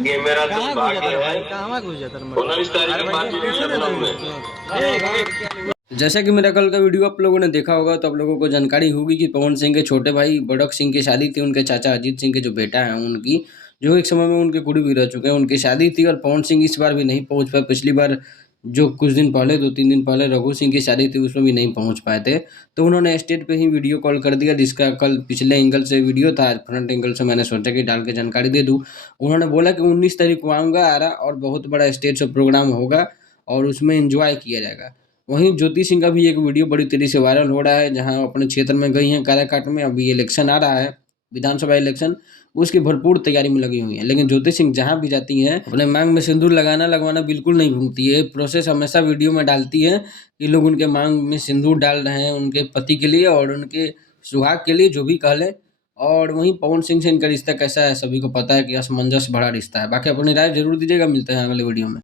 ये मेरा तो कहाँ घुसा भाग्य था है भाई, भाई। कहाँ घुसा था 19 तारीख की बात हुई थी शबनम में। जैसा कि मेरा कल का वीडियो आप लोगों ने देखा होगा तो आप लोगों को जानकारी होगी कि पवन सिंह के छोटे भाई बड़क सिंह की शादी थी, उनके चाचा अजीत सिंह के जो बेटा हैं उनकी, जो एक समय में उनके गुरु भी रह चुके हैं, उनकी शादी थी। और पवन सिंह इस बार भी नहीं पहुंच पाए। पिछली बार जो कुछ दिन पहले 2-3 दिन पहले रघु सिंह की शादी थी उसमें भी नहीं पहुंच पाए थे। तो उन्होंने स्टेज पे ही वीडियो कॉल कर दिया, जिसका कल पिछले एंगल से वीडियो था, आज फ्रंट एंगल से मैंने सोचा कि डाल के जानकारी दे दूँ। उन्होंने बोला कि 19 तारीख को आऊँगा आ रहा और बहुत बड़ा स्टेज से प्रोग्राम होगा और उसमें इंजॉय किया जाएगा। वहीं ज्योति सिंह का भी एक वीडियो बड़ी तेजी से वायरल हो रहा है, जहां अपने क्षेत्र में गई हैं काराकाट में। अभी इलेक्शन आ रहा है, विधानसभा इलेक्शन, उसकी भरपूर तैयारी में लगी हुई हैं। लेकिन ज्योति सिंह जहां भी जाती हैं अपने मांग में सिंदूर लगाना लगवाना बिल्कुल नहीं भूलती है। प्रोसेस हमेशा वीडियो में डालती है कि लोग उनके मांग में सिंदूर डाल रहे हैं उनके पति के लिए और उनके सुहाग के लिए, जो भी कह लें। और वहीं पवन सिंह से इनका रिश्ता कैसा है सभी को पता है कि असमंजस भरा रिश्ता है। बाकी अपनी राय जरूर दीजिएगा, मिलते हैं अगले वीडियो में।